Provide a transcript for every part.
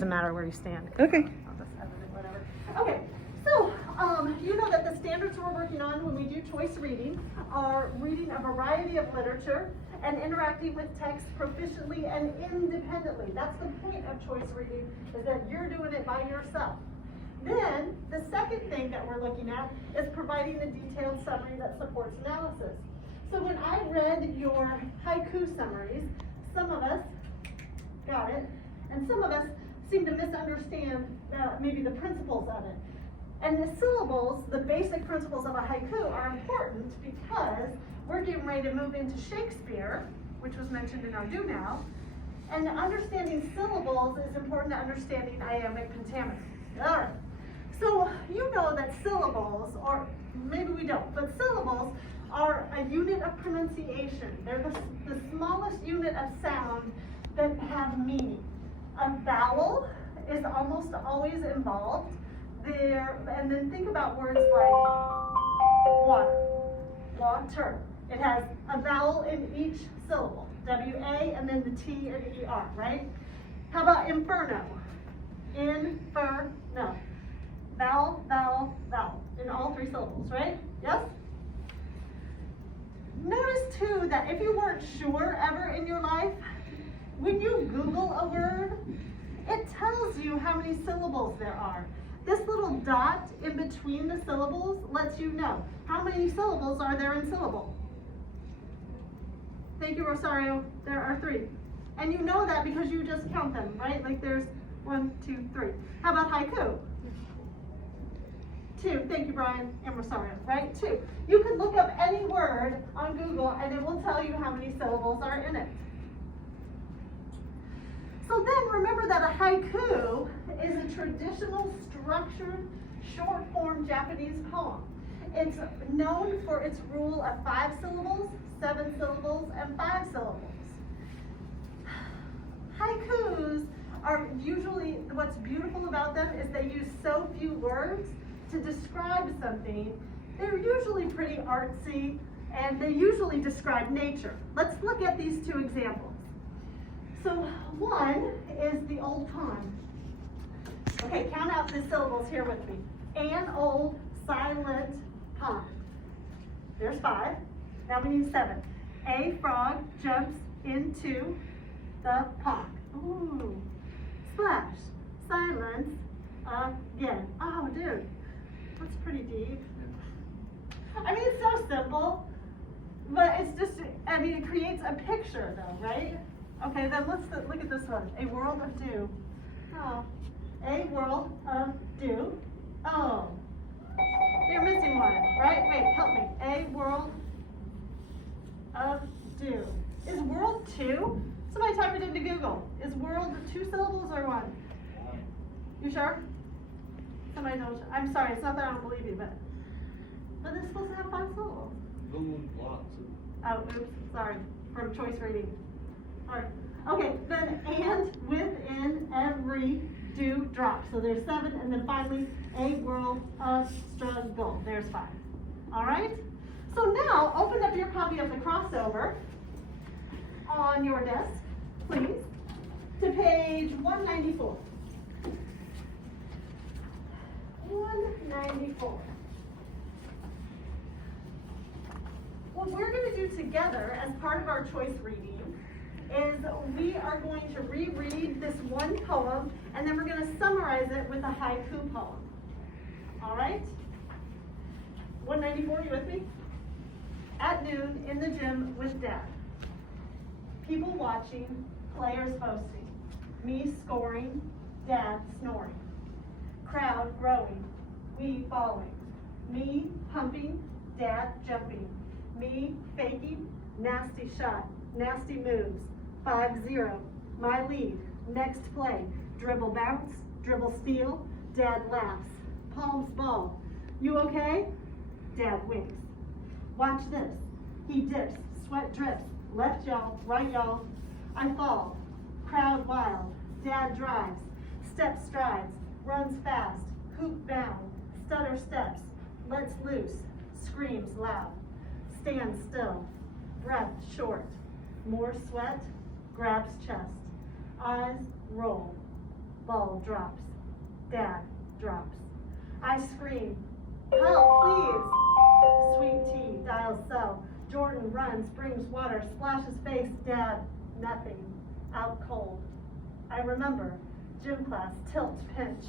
Doesn't matter where you stand. Okay. Whatever. Okay, so you know that the standards we're working on when we do choice reading are reading a variety of literature and interacting with text proficiently and independently. That's the point of choice reading, is that you're doing it by yourself. Then the second thing that we're looking at is providing a detailed summary that supports analysis. So when I read your haiku summaries, some of us got it, and some of us seem to misunderstand maybe the principles of it. And the syllables, the basic principles of a haiku, are important because we're getting ready to move into Shakespeare, which was mentioned in our Do Now, and understanding syllables is important to understanding iambic pentameter. All right. So you know that syllables, or maybe we don't, but syllables are a unit of pronunciation. They're the smallest unit of sound that have meaning. A vowel is almost always involved there, and then think about words like water, water. It has a vowel in each syllable, W-A, and then the T and E-R, right? How about inferno? Inferno. Vowel, vowel, vowel, in all three syllables, right? Yes? Notice too that if you weren't sure ever in your life, when you Google a word, it tells you how many syllables there are. This little dot in between the syllables lets you know how many syllables are there in syllable. Thank you, Rosario. There are 3. And you know that because you just count them, right? Like there's 1, 2, 3. How about haiku? 2. Thank you, Brian and Rosario, right? 2. You could look up any word on Google and it will tell you how many syllables are in it. So then remember that a haiku is a traditional structured short form Japanese poem. It's known for its rule of 5 syllables, 7 syllables, and 5 syllables. Haikus are usually, what's beautiful about them is they use so few words to describe something. They're usually pretty artsy and they usually describe nature. Let's look at these 2 examples. So one is the old pond. Okay, count out the syllables here with me. An old silent pond. There's 5. Now we need 7. A frog jumps into the pond. Ooh. Splash. Silence again. Oh, dude. That's pretty deep. I mean, it's so simple, but it's just, I mean, it creates a picture though, right? Okay, then let's look at this one. A world of dew. Oh. A world of dew. Oh. You're missing one, right? Wait, help me. A world of dew. Is world 2? Somebody type it into Google. Is world 2 syllables or 1? You sure? Somebody knows. I'm sorry, it's not that I don't believe you, but it's supposed to have 5 syllables. Oh, oops, sorry. From choice reading. All right. Okay, then and within every dew drop. So there's 7, and then finally a world of struggle. There's 5. All right. So now open up your copy of the crossover on your desk, please, to page 194. 194. What we're going to do together as part of our choice reading is we are going to reread this one poem and then we're going to summarize it with a haiku poem. All right? 194, you with me? At noon in the gym with Dad. People watching, players boasting. Me scoring, Dad snoring. Crowd growing, we falling. Me pumping, Dad jumping. Me faking, nasty shot, nasty moves. 5-0, my lead, next play. Dribble bounce, dribble steal, Dad laughs. Palms ball, you okay? Dad winks. Watch this, he dips, sweat drips. Left y'all, right y'all. I fall, crowd wild. Dad drives, step strides, runs fast. Hoop bound, stutter steps. Lets loose, screams loud. Stands still, breath short. More sweat, grabs chest. Eyes roll. Ball drops. Dad drops. I scream, help, please. Sweet tea, dials cell. Jordan runs, brings water, splashes face. Dad, nothing. Out cold. I remember. Gym class, tilt, pinch.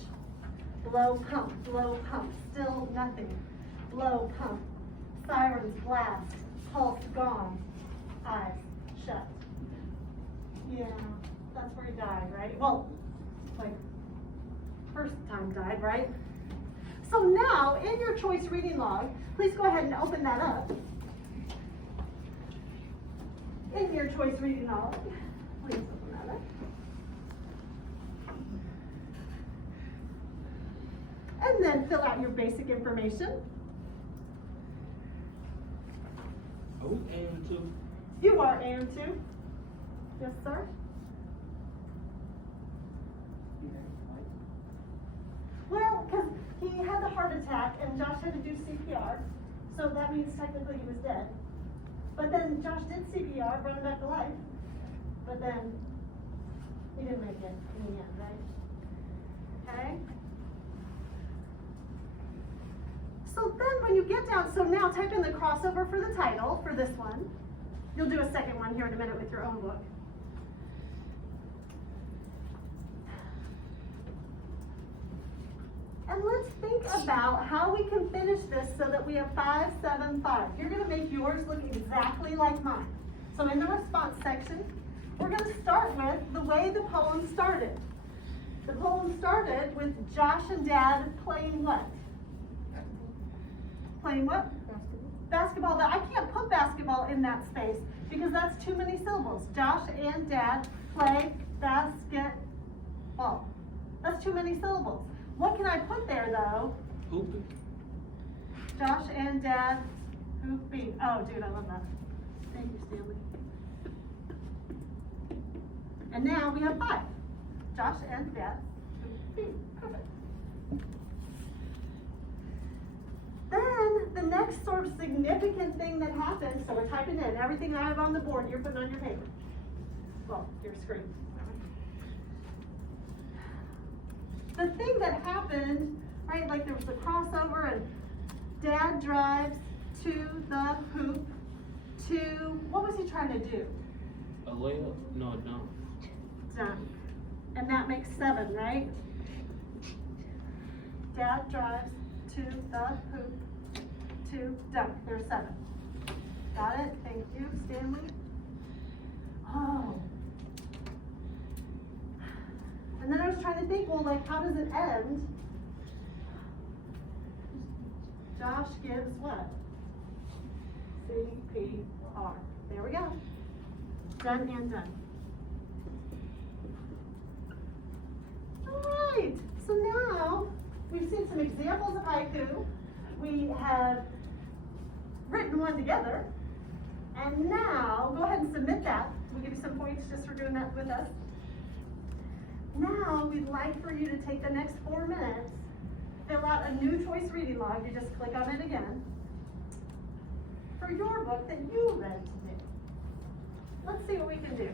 Blow, pump, still nothing. Blow, pump. Sirens blast, pulse gone. Eyes shut. Yeah, that's where he died, right? Well, like, first time died, right? So now, in your choice reading log, please go ahead and open that up. In your choice reading log, please open that up. And then fill out your basic information. Oh, and two. You are AM2. Yes, sir. Well, because he had a heart attack and Josh had to do CPR, so that means technically he was dead. But then Josh did CPR, brought him back to life, but then he didn't make it in the end, right? Okay? So then when you get down, so now type in the crossover for the title for this one. You'll do a second one here in a minute with your own book. And let's think about how we can finish this so that we have 5, 7, 5. You're going to make yours look exactly like mine. So in the response section, we're going to start with the way the poem started. The poem started with Josh and Dad playing what? Playing what? Basketball. But I can't put basketball in that space because that's too many syllables. Josh and Dad play basketball. That's too many syllables. What can I put there though? Hooping. Josh and Dad hooping. Oh, dude, I love that. Thank you, Stanley. And now we have 5. Josh and Dad hooping. Perfect. Then the next sort of significant thing that happens, so we're typing in everything I have on the board, you're putting on your paper. Well, your screen. The thing that happened, right, like there was a crossover and Dad drives to the hoop to, what was he trying to do? A layup? No, no. Dunk. And that makes 7, right? Dad drives to the hoop to dunk. There's 7. Got it? Thank you, Stanley. Oh. And then I was trying to think, well, like, how does it end? Josh gives what? CPR. There we go. Done and done. All right. So now we've seen some examples of haiku. We have written one together. And now, go ahead and submit that. We'll give you some points just for doing that with us. Now, we'd like for you to take the next 4 minutes, fill out a new choice reading log. You just click on it again for your book that you read today. Let's see what we can do.